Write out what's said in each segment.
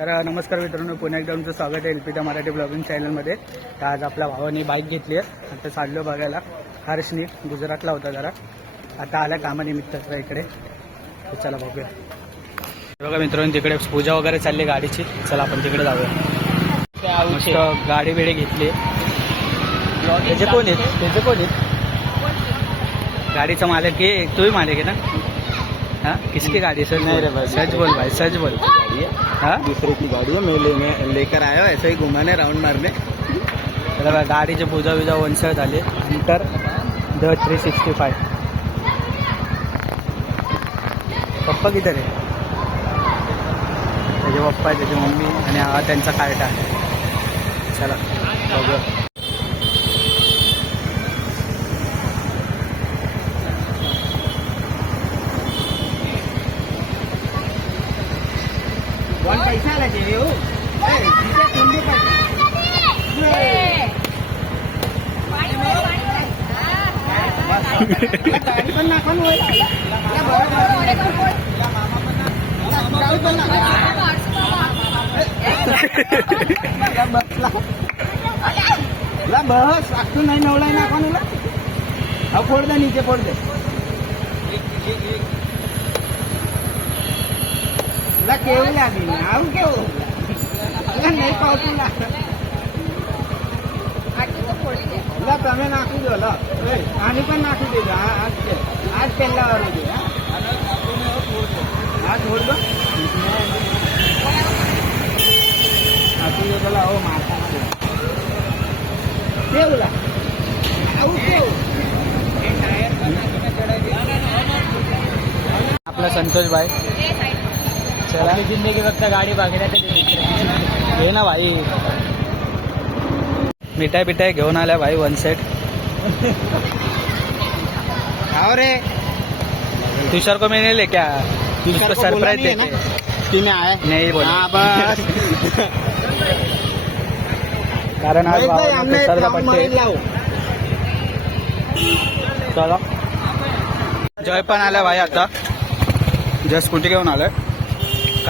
तर नमस्कार मित्रांनो पुन्हा एकदा तुमचं स्वागत आहे एलपीटा मराठी ब्लॉगिंग चॅनलमध्ये. तर आज आपल्या भावाने बाईक घेतली आहे. आता चाललो बघायला. हर्षनी गुजरातला होता जरा. आता आला कामानिमित्त इकडे. तर चला बघूया. बघा मित्रांनो तिकडे पूजा वगैरे चालली गाडीची. चला आपण तिकडे जाऊया. मस्त गाडी बिडी घेतली त्याचे कोण आहेत? त्याचे कोण आहेत? गाडीचा मालक आहे. तोही मालक आहे ना? हाँ? किसकी गाड़ी सच नहीं रे भाई, सच बोल भाई सच बोल। गाड़ी है। हाँ? दूसरे की गाड़ी है मैं ले मैं लेकर आया हूँ ऐसे ही घुमाने राउंड मारने। तर बघा, गाडीची पूजा विजा वनसळ झाली नंतर द थ्री सिक्स्टी फाय पप्पा किती रे त्याचे पप्पा त्याची मम्मी आणि हा त्यांचा कार्टा आहे। चला बघूया। पैसा लगे हो गाडी पण नाका बसला बस वागतो नाही नवलाय ना कोणाला हा फोड दे नीचे फोड दे ला केवळ लागली नाव केव નહીં પાવતું ના લા તમે નાખી દો લો એ, આની પણ નાખી દેજો આ આ જ છે આ જ પહેલા વાળું છે હા હા છોડ દો નાખી દો પેલા આવો મારતા નથી. કેવું લા આવું કેવું आपला संतोष भाई चला. जिंदगी फक्त गाडी बघण्यात घे ना भाई. मिठाई बिठाई घेऊन आल्या भाई वन सेट रे. तुषार को मैंने ले क्या? तुषार सरप्राइज है ना? देते कि मैं आया? नहीं बोला. हाँ बस. कारण आज मारून लावू. चला. जय पण आलाय भाई आता. जय स्कूटी घेऊन आलाय.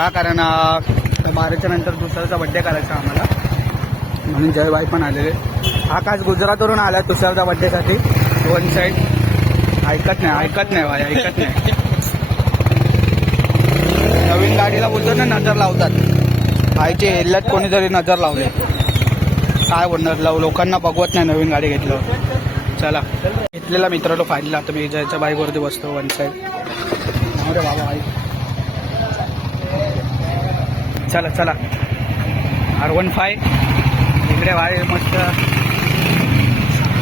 का? कारण बाराच्या नंतर दुसऱ्याचा बड्डे करायचा आम्हाला. म्हणून जय पण आलेले. आकाश गुजरातवरून आला तुषारच्या बड्डेसाठी वन साईड ऐकत नाही ऐकत नाही भाई ऐकत नाही. नवीन गाडीला बोलतो ना नजर लावतात. आईचे हेल्लत कोणीतरी नजर लावले. काय बोलणार लाव लोकांना बघवत नाही नवीन गाडी घेतलं चला. घेतलेला मित्राला फायनल आता मी जयच्या बाईकवरती बसतो वन साईड बाबा आई. चला चला. आर वन फाय इकडे वाय मस्त.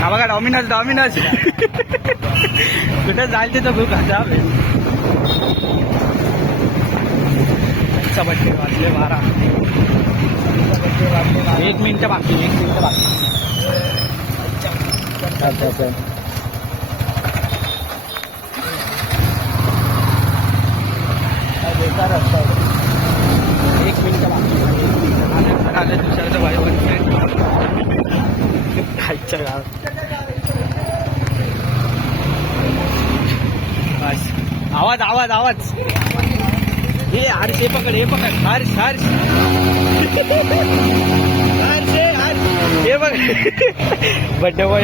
हा बघा डॉमिनस डॉमिनस कुठं जाईल तिथं भूक खाता बड्डे वाजले बारा. एक मिनिट बाकी एक मिनिट बाकी. बेकार रस्ता एक मिनिट बाकी आले तर आले दुसऱ्याचं भाई बनते खायच्या गावात आवाज आवाज आवाज. हे हर्ष हे पकड हे पकड. हर्ष हर्ष. हर्ष हे हे बघ. बड्डे बॉय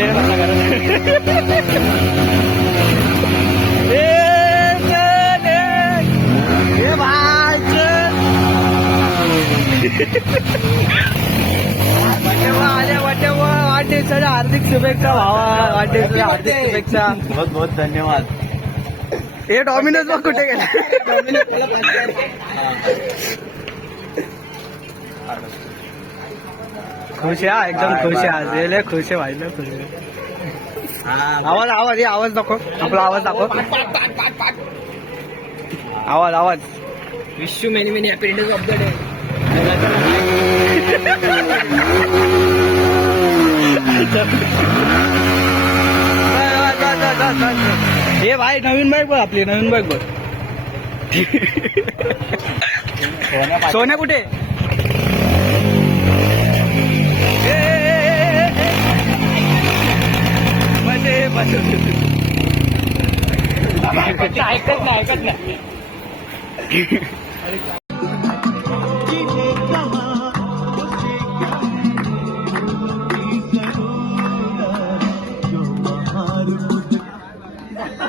आल्या बॉय आले हार्दिक शुभेच्छा भावा वाढदिवसाच्या हार्दिक शुभेच्छा बहुत बहुत धन्यवाद हे. डॉमिनोज बघ कुठे गेला खुश हा, एकदम खुश आहे खुश आहे खुश आवाज आवाज हे आवाज दाखव आपला आवाज दाखव आवाज आवाज wish you many many happy of the day हे भाई नवीन बाईक बघ आपली नवीन बाईक बघ सोन्या कुठे? ऐकत नाही ऐकत नाही.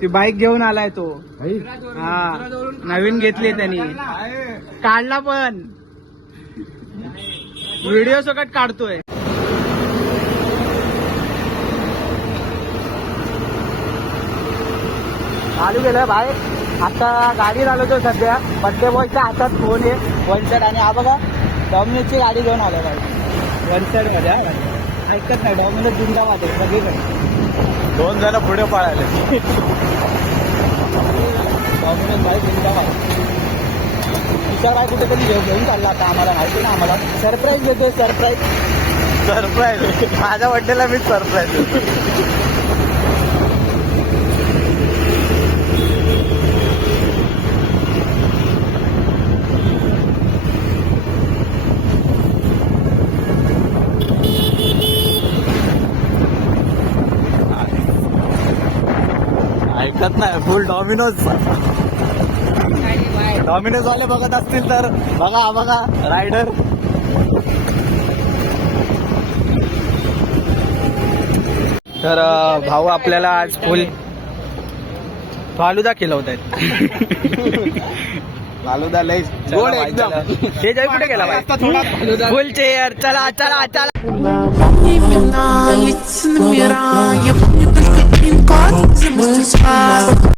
ती बाईक घेऊन आलाय तो. हा. नवीन घेतली त्यांनी. काढला पण. व्हिडिओ सकट काढतोय. चालू गेलं बाहेर. आता गाडी चालवतो सध्या. बड्डे बॉयच्या हातात फोन आहे. वन साईड आणि हा बघा डॉमिनोजची गाडी घेऊन आलो पाहिजे वन साईडमध्ये हा. ऐकत नाही. डॉमिनोज जिंदाबाद आहे. सगळीकडे. दोन जण पुढे पळाले. जिंदाबाद विचार बाय कुठेतरी घेऊन घेऊन चालला आता आम्हाला माहिती ना आम्हाला. सरप्राईज देतोय सरप्राईज सरप्राईज माझ्या बड्डेला मी सरप्राईज नाही फुल डॉमिनोज डॉमिनोज वाले बघत असतील तर बघा बघा रायडर तर भाऊ आपल्याला आज फुल फालुदा केलं होत फालुदा लय गोड एकदम. ते जाई कुठे गेला फुल चेअर चला चला चला. God Mr. my